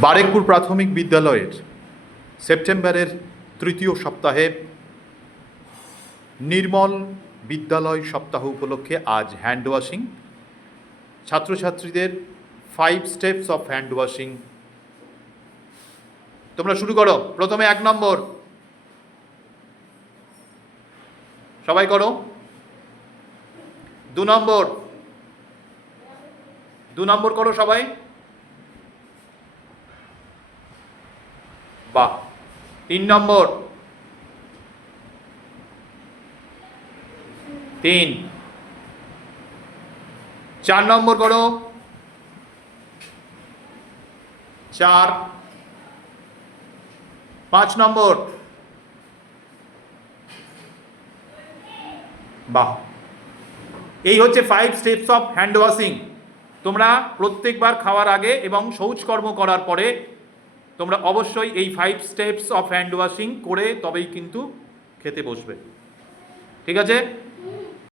বারেকপুর প্রাথমিক বিদ্যালয়ের সেপ্টেম্বরের তৃতীয় সপ্তাহে নির্মল বিদ্যালয় সপ্তাহ উপলক্ষে আজ হ্যান্ড ওয়াশিং। ছাত্রছাত্রীদের 5 স্টেপস অফ হ্যান্ড ওয়াশিং। তোমরা শুরু করো। প্রথমে 1 নম্বর, সবাই করো। 2 নম্বর, 2 নম্বর করো সবাই। বাহ। 3 নম্বর, 3। 4 নম্বর করো, 4। 5 নম্বর, বাহ। এই হচ্ছে 5 স্টেপস অফ হ্যান্ড ওয়াশিং। তোমরা প্রত্যেকবার খাওয়ার আগে এবং শৌচকর্ম করার পরে তোমরা অবশ্যই এই 5 স্টেপস অফ হ্যান্ড ওয়াশিং করে তবেই কিন্তু খেতে বসবে। ঠিক আছে?